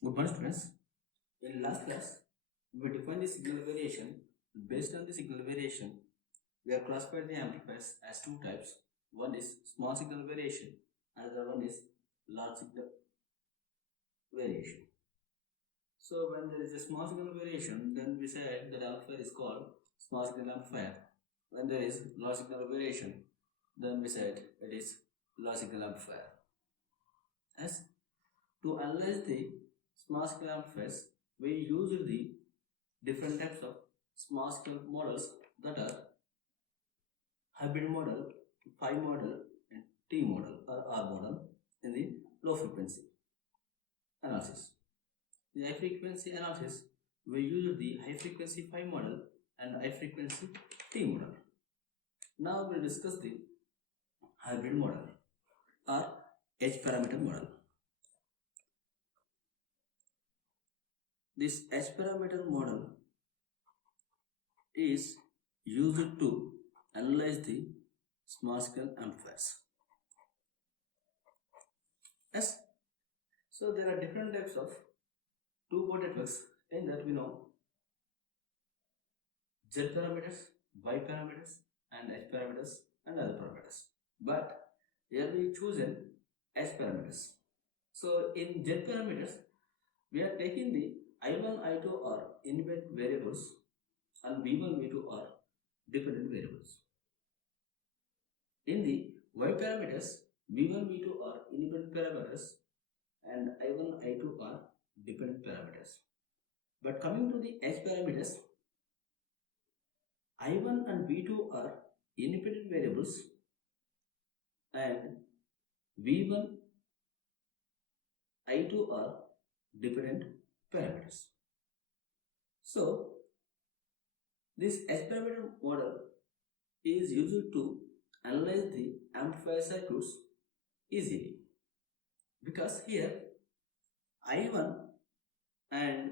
Good morning, students. In last class, we defined the signal variation. Based on the signal variation, we have classified the amplifiers as two types. One is small signal variation, another one is large signal variation. So when there is a small signal variation, then we said that amplifier is called small signal amplifier. When there is large signal variation, then we said it is large signal amplifier. As to analyze the small scale amplifiers, we use the different types of small scale models, that are hybrid model, phi model, and T model or R model in the low frequency analysis. In high frequency analysis, we use the high frequency phi model and high frequency T model. Now we'll discuss the hybrid model or H parameter model. This H parameter model is used to analyze the small scale amplifiers. Yes, so there are different types of two-port networks. In that we know Z parameters, Y parameters, and H parameters, and other parameters. But here we choose an H parameters. So in Z parameters, we are taking the I1, I2 are independent variables and V1, V2 are dependent variables. In the Y parameters, V1, V2 are independent parameters and I1, I2 are dependent parameters. But coming to the H parameters, I1 and V2 are independent variables and V1, I2 are dependent parameters. So this H parameter model is used to analyze the amplifier circuits easily, because here I1 and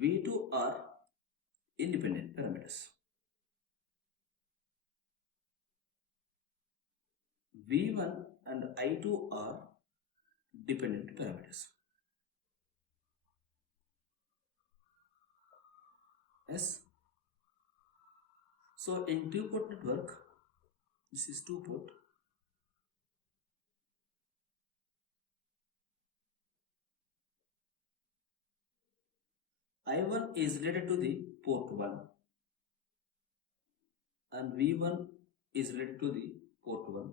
V2 are independent parameters. V1 and I2 are dependent parameters. Yes. So in two-port network, this is two-port. I1 is related to the port 1 and V1 is related to the port 1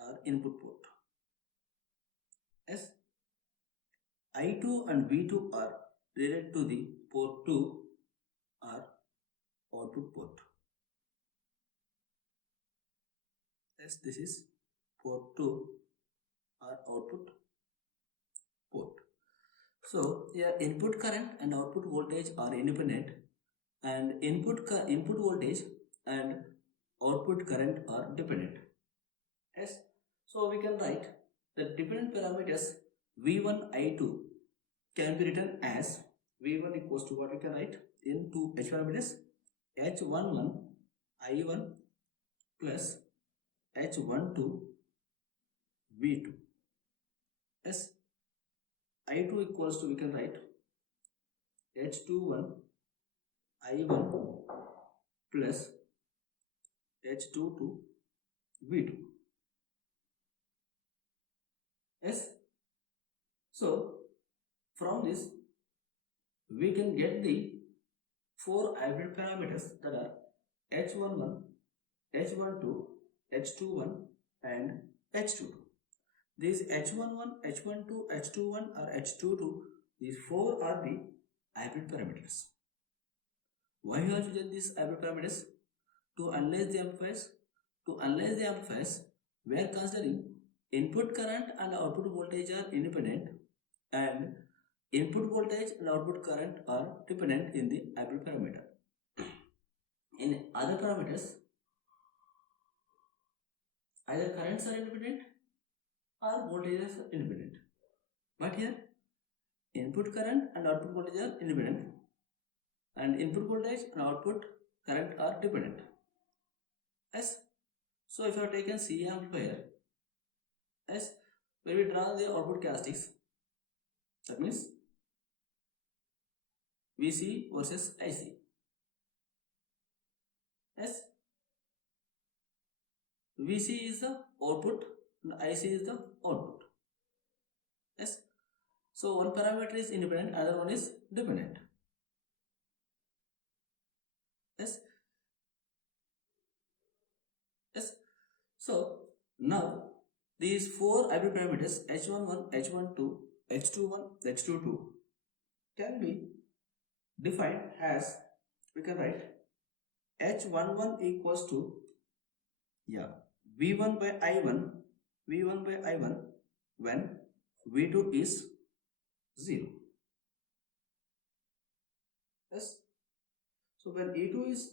or input port. Yes. I2 and V2 are related to the port 2 or output port. Yes, this is port 2 or output port. So here input current and output voltage are independent, and input voltage and output current are dependent. Yes, so we can write the dependent parameters V1, I2 can be written as V1 equals to what we can write in two H parameters, H11 I1 plus H12 V2. Yes, I2 equals to, we can write H21 I1 plus H22 V2. Yes, so from this we can get the four hybrid parameters, that are H11, H12, H21 and H22. These H11, H12, H21 or H22, these four are the hybrid parameters. Why you have chosen these hybrid parameters? To analyze the amplifiers. To analyze the amplifiers, we are considering input current and output voltage are independent, and input voltage and output current are dependent in the hybrid parameter. In other parameters, either currents are independent or voltages are independent. But here, input current and output voltage are independent, and input voltage and output current are dependent. Yes. So if you have taken C amplifier, yes, when we draw the output characteristics, That means VC versus IC. Yes, VC is the output and IC is the output. Yes, so one parameter is independent, other one is dependent. Yes, yes. So now these four IB parameters H11, H12, H21, H22 can be defined as, we can write H11 equals to, yeah, V1 by I1, V1 by I1 when V2 is 0. Yes. So when V2 is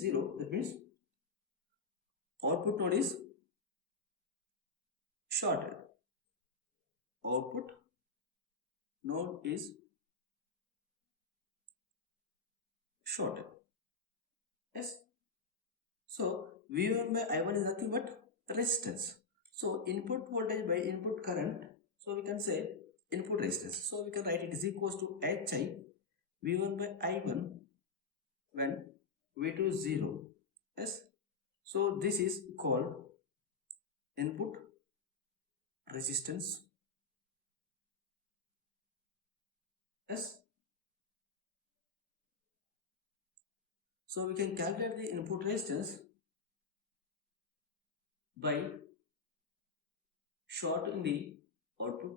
0, that means output node is shorted. Output node is shorted. Yes. So V1 by I1 is nothing but resistance. So input voltage by input current. So we can say input resistance. So we can write it is equals to HI V1 by I1 when V2 is 0. Yes. So this is called input resistance. Yes. So we can calculate the input resistance by shorting the output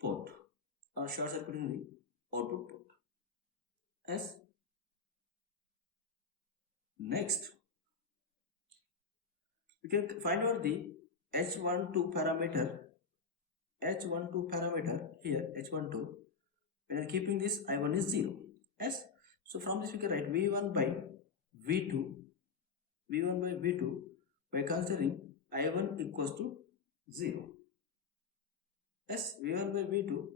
port or short circuiting the output port. Yes. Next, we can find out the H12 parameter. H12 parameter here, H12. When you are keeping this, I1 is 0. Yes. So from this we can write V1 by V2, V1 by V2 by considering I1 equals to 0. Yes, V1 by V2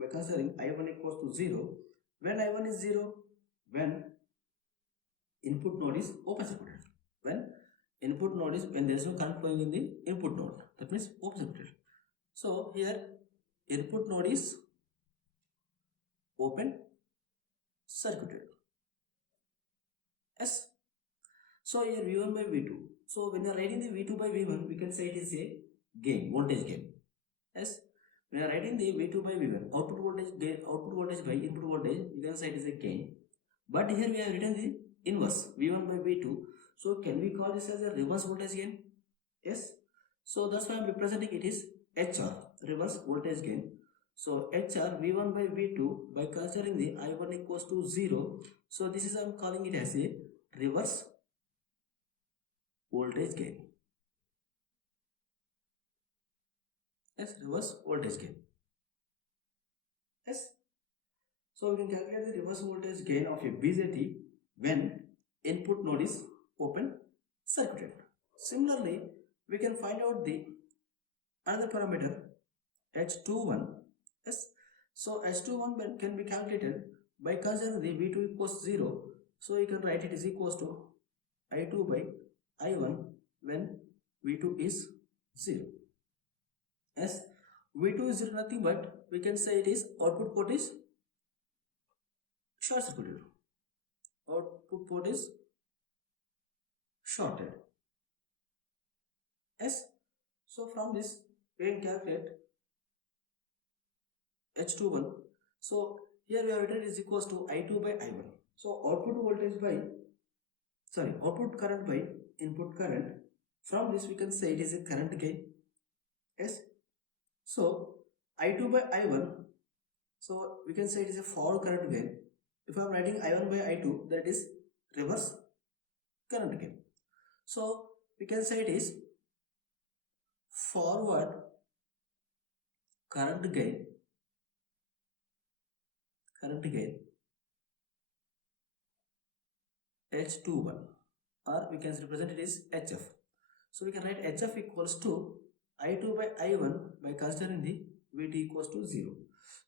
by considering I1 equals to 0. When I1 is 0, when input node is open circuited. When input node is, when there is no current flowing in the input node, that means open circuited. So here input node is open circuited. Yes. So here V1 by V2. So when you are writing the V2 by V1, we can say it is a gain, voltage gain. Yes. When you are writing the V2 by V1, output voltage gain, output voltage by input voltage, you can say it is a gain. But here we have written the inverse, V1 by V2. So can we call this as a reverse voltage gain? Yes. So that's why I am representing it is HR, reverse voltage gain. So HR V1 by V2 by considering the I1 equals to 0. So this is, I am calling it as a reverse voltage gain. Yes, reverse voltage gain. Yes. So we can calculate the reverse voltage gain of a BJT when input node is open circuited. Similarly, we can find out the another parameter H21. Yes. So H21 can be calculated by considering the V2 equals 0. So you can write it is equals to I2 by I1 when V2 is 0. Yes. V2 is nothing but, we can say it is output port is short circuited. Output port is shorted. Yes. So from this we can calculate H21. So here we have written is equals to I2 by I1. So output current by input current. From this we can say it is a current gain. Yes. So I2 by I1. So we can say it is a forward current gain. If I am writing I1 by I2, that is reverse current gain. So we can say it is forward current gain H21, or we can represent it as HF. So we can write HF equals to I2 by I1 by considering the VT equals to 0.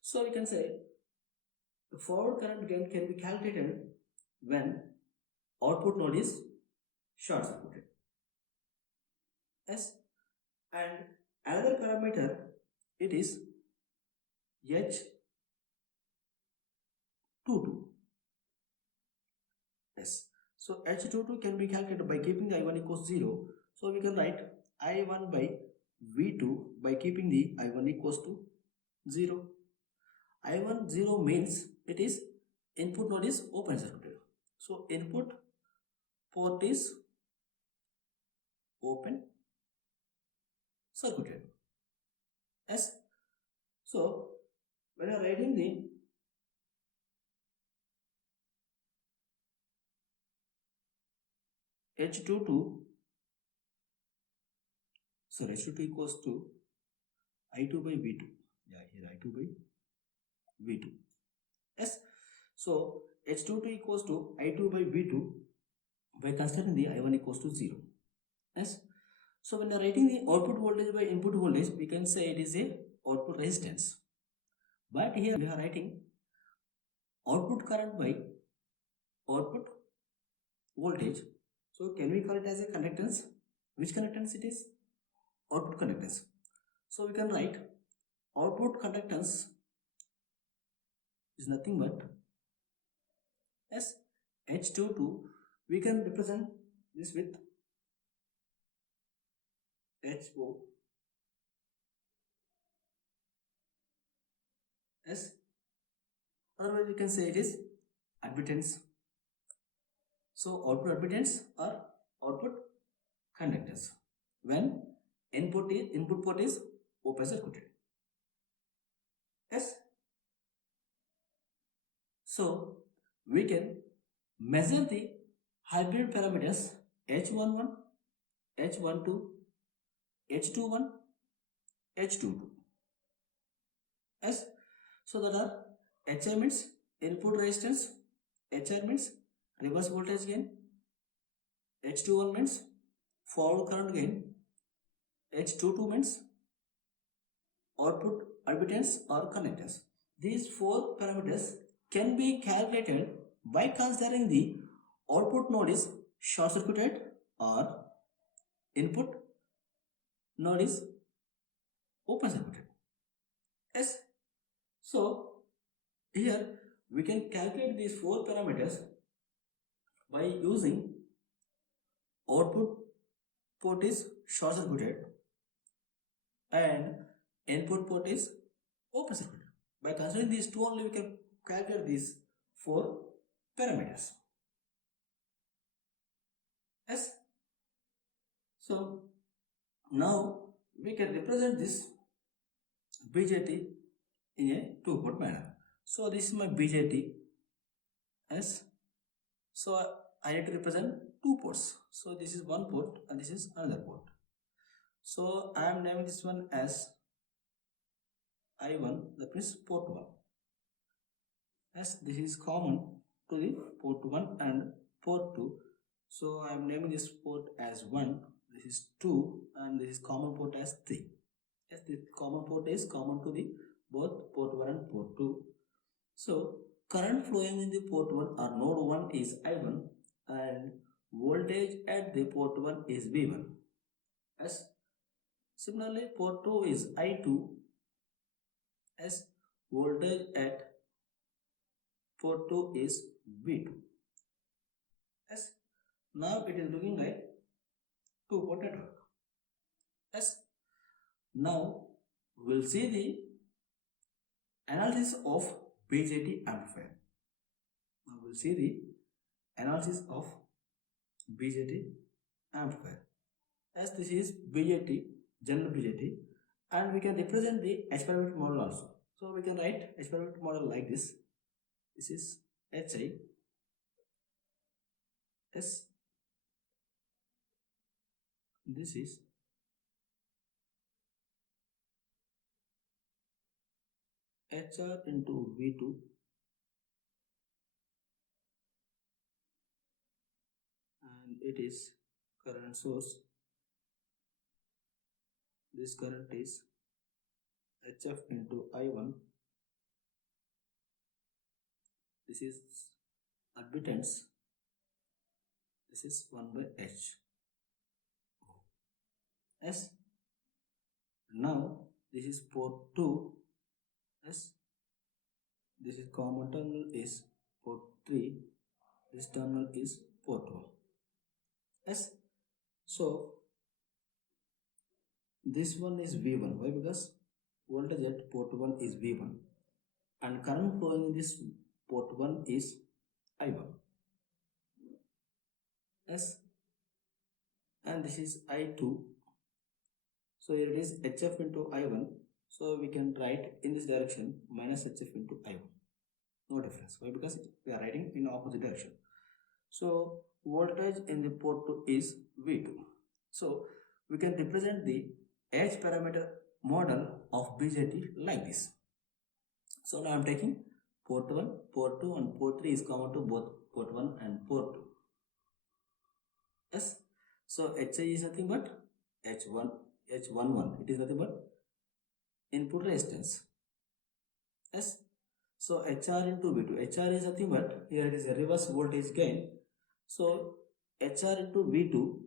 So we can say the forward current gain can be calculated when output node is short circuited. Yes. And another parameter, it is H22. Yes. So H22 can be calculated by keeping the I1 equals 0. So we can write I1 by V2 by keeping the I1 equals to 0. I1 0 means it is input node is open circuited. So input port is open circuited. Yes. So when you are writing the H22, H22 equals to I2 by V2. Yeah, here I2 by V2. Yes. So H22 equals to I2 by V2 by considering the I1 equals to 0. Yes. So when you are writing the output voltage by input voltage, we can say it is a output resistance. But here we are writing output current by output voltage. So can we call it as a conductance? Which conductance it is? Output conductance. So we can write output conductance is nothing but as H22. We can represent this with HO as, otherwise we can say it is admittance. So output admittance or output conductance when input port is open circuited. Yes. So we can measure the hybrid parameters H11, H12, H21, H22. Yes. So that are HI means input resistance, HR means reverse voltage gain, H21 means forward current gain, H22 means output admittance or connectance. These four parameters can be calculated by considering the output node is short circuited or input node is open circuited. Yes. So here we can calculate these four parameters by using output port is short circuited and input port is open circuited. By considering these two only, we can calculate these four parameters. Yes. So now we can represent this BJT in a two-port manner. So this is my BJT. Yes. So I need to represent two ports. So this is one port and this is another port. So I am naming this one as I1, that means port 1. Yes, this is common to the port 1 and port 2. So I am naming this port as 1, this is 2, and this is common port as 3. Yes, the common port is common to the both port 1 and port 2. So current flowing in the port 1 or node 1 is I1 and voltage at the port 1 is V1. Yes. Similarly, port 2 is I2 as voltage at port 2 is V2. Yes. Now it is looking like two port network. Yes. Now we will see the analysis of BJT amplifier. Now we will see the analysis of BJT amplifier. As this is BJT, general BJT, and we can represent the H parameter model also. So we can write H parameter model like this. This is HI S. This is HR into V2 and it is current source. This current is HF into I1. This is admittance. This is 1 by H. Yes. Now this is port 2. Yes. common terminal is port 3, this terminal is port 1. Yes. So this one is V1. Why? Because voltage at port 1 is V1 and current flowing in this port 1 is I1. Yes. And this is I2. So here it is HF into I1. So we can write in this direction minus HF into I1. No difference. Why? Because we are writing in opposite direction. So voltage in the port 2 is V2. So we can represent the H parameter model of BJT like this. So now I am taking port 1, port 2 and port 3 is common to both port 1 and port 2. Yes. So HI is nothing but H1, H11. It is nothing but input resistance. Yes. So HR into V2. HR is nothing but here it is a reverse voltage gain. So HR into V2.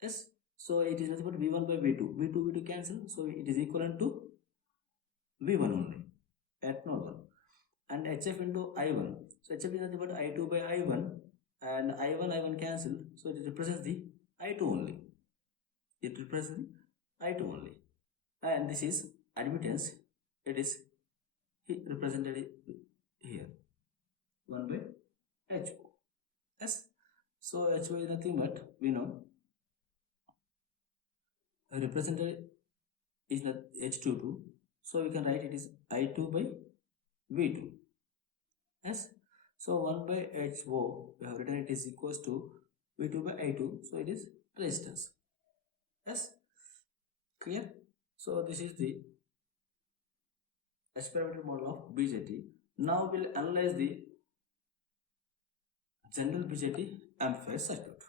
Yes. So it is nothing but V1 by V2. V2 cancel. So it is equivalent to V1 only at node 1. And HF into I1. So HF is nothing but I2 by I1 and I1 cancel. So it represents the I2 only. It represents the I2 only. And this is admittance. It is represented here 1 by HO. Yes. So HO is nothing but we know represented is not H22. So we can write it is I2 by V2. Yes. So 1 by HO we have written it is equals to V2 by I2. So it is resistance. Yes. Clear? So this is the experimental model of BJT. Now we'll analyze the general BJT amplifier circuit.